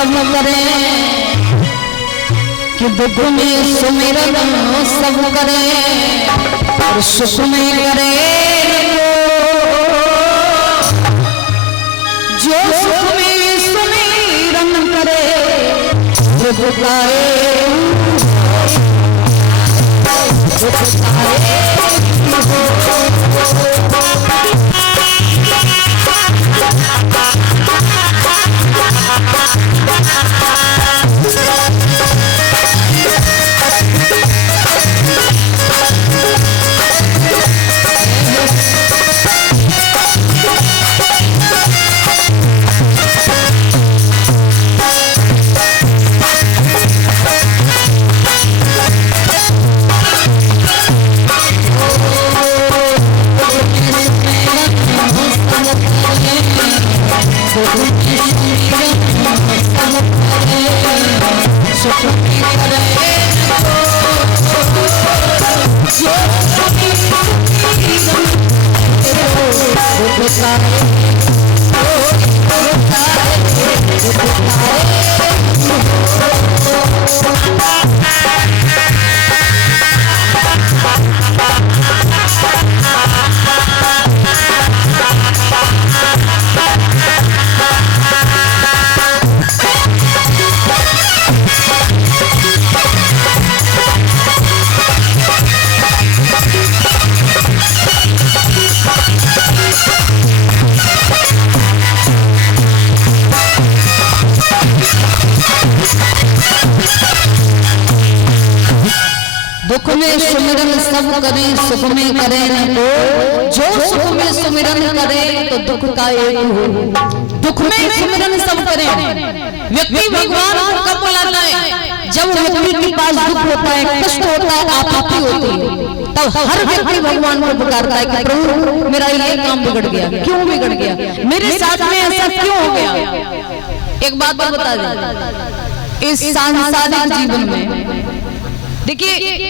सब करे कि दुख में सुमिरन सब करे और सुख में करे जो सुख में सुमिरन करे दुख गाए दुख में सुमिरन सब करे सुख में करे न को जो सुख में सुमिरन करे तो दुख का एक हो। दुख में सुमिरन सब करे व्यक्ति भगवान को कब बुलाता है जब व्यक्ति के पास दुख होता है कष्ट होता है आपत्ति होती है तब हर व्यक्ति भगवान को पुकारता है कि प्रभु मेरा ये काम बिगड़ गया क्यों बिगड़ गया मेरे साथ में ऐसा क्यों हो गया। एक बात बता दें इस सांसारिक जीवन में देखिए